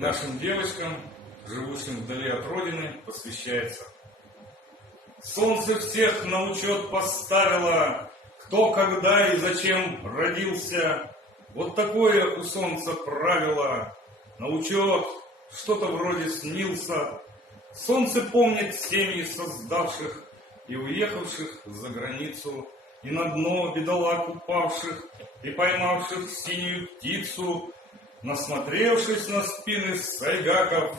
нашим девочкам, живущим вдали от Родины, посвящается. Солнце всех на учет поставило, кто, когда и зачем родился. Вот такое у солнца правило. На учет что-то вроде снился. Солнце помнит семьи создавших и уехавших за границу, и на дно бедолаг упавших, и поймавших синюю птицу, насмотревшись на спины сайгаков,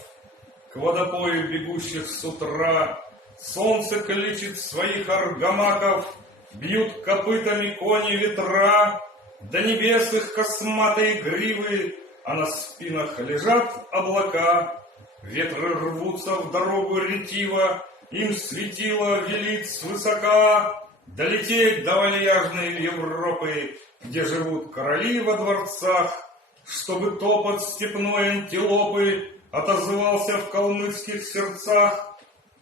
к водопою бегущих с утра. Солнце кличет своих аргамаков, бьют копытами кони ветра, до небес их косматые гривы, а на спинах лежат облака. Ветры рвутся в дорогу ретиво, им светило велит свысока долететь до вальяжной Европы, где живут короли во дворцах, чтобы топот степной антилопы отозвался в калмыцких сердцах,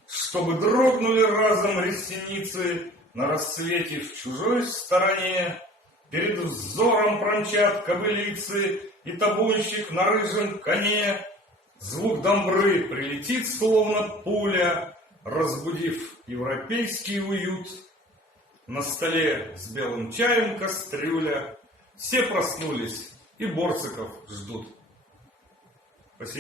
чтобы дрогнули разом ресницы на рассвете в чужой стороне. Перед взором промчат кобылицы и табунщик на рыжем коне. Звук домбры прилетит, словно пуля, разбудив европейский уют. На столе с белым чаем кастрюля. Все проснулись и борциков ждут. Спасибо.